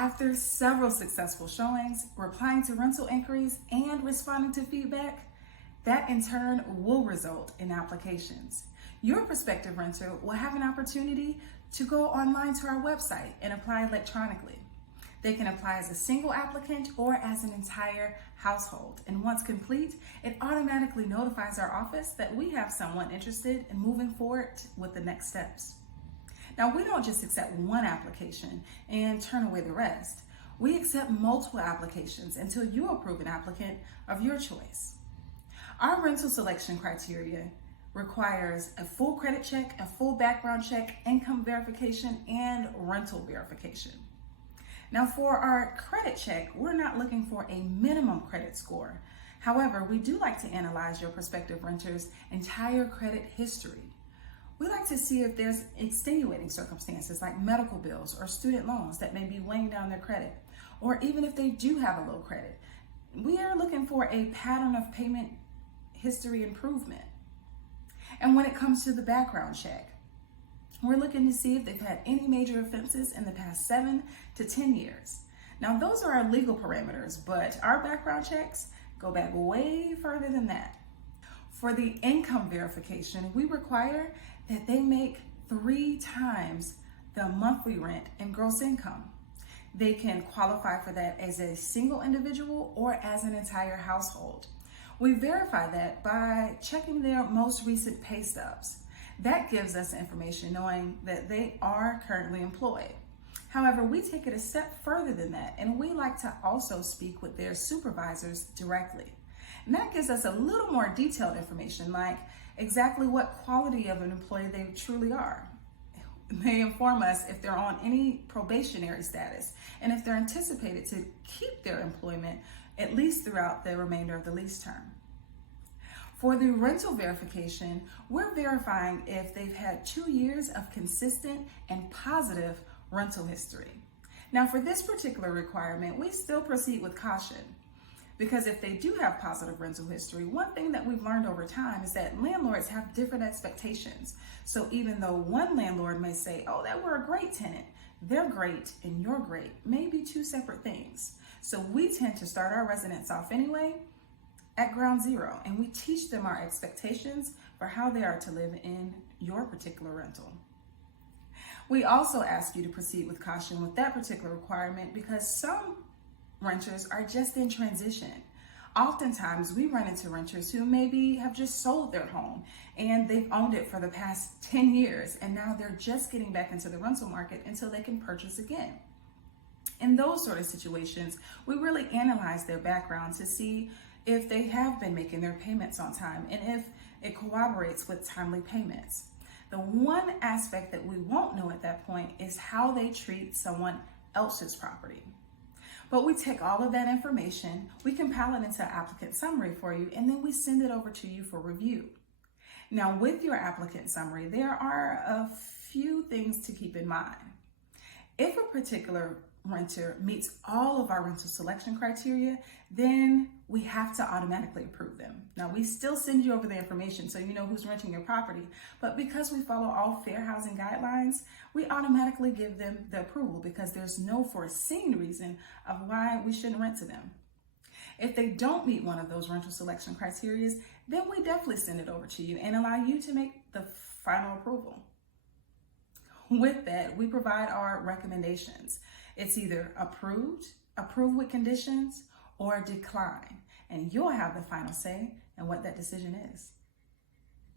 After several successful showings, replying to rental inquiries, and responding to feedback, that in turn will result in applications. Your prospective renter will have an opportunity to go online to our website and apply electronically. They can apply as a single applicant or as an entire household. And once complete, it automatically notifies our office that we have someone interested in moving forward with the next steps. Now, we don't just accept one application and turn away the rest. We accept multiple applications until you approve an applicant of your choice. Our rental selection criteria requires a full credit check, a full background check, income verification, and rental verification. Now, for our credit check, we're not looking for a minimum credit score. However, we do like to analyze your prospective renter's entire credit history. We like to see if there's extenuating circumstances like medical bills or student loans that may be weighing down their credit, or even if they do have a low credit. We are looking for a pattern of payment history improvement. And when it comes to the background check, we're looking to see if they've had any major offenses in the past 7 to 10 years. Now, those are our legal parameters, but our background checks go back way further than that. For the income verification, we require that they make 3 times the monthly rent and gross income. They can qualify for that as a single individual or as an entire household. We verify that by checking their most recent pay stubs. That gives us information knowing that they are currently employed. However, we take it a step further than that, and we like to also speak with their supervisors directly. And that gives us a little more detailed information, like exactly what quality of an employee they truly are. They inform us if they're on any probationary status and if they're anticipated to keep their employment at least throughout the remainder of the lease term. For the rental verification, we're verifying if they've had 2 years of consistent and positive rental history. Now, for this particular requirement, we still proceed with caution, because if they do have positive rental history, one thing that we've learned over time is that landlords have different expectations. So even though one landlord may say, oh, that we're a great tenant, they're great and you're great, may be 2 separate things. So we tend to start our residents off anyway at ground zero, and we teach them our expectations for how they are to live in your particular rental. We also ask you to proceed with caution with that particular requirement because some renters are just in transition. Oftentimes we run into renters who maybe have just sold their home and they've owned it for the past 10 years and now they're just getting back into the rental market until they can purchase again. In those sort of situations, we really analyze their background to see if they have been making their payments on time and if it corroborates with timely payments. The one aspect that we won't know at that point is how they treat someone else's property. But we take all of that information, we compile it into an applicant summary for you, and then we send it over to you for review. Now, with your applicant summary, there are a few things to keep in mind. If a particular renter meets all of our rental selection criteria, then we have to automatically approve them. Now, we still send you over the information so you know who's renting your property, but because we follow all fair housing guidelines, we automatically give them the approval because there's no foreseen reason of why we shouldn't rent to them. If they don't meet one of those rental selection criteria, then we definitely send it over to you and allow you to make the final approval. With that, we provide our recommendations. It's either approved with conditions, or decline, and you'll have the final say in what that decision is.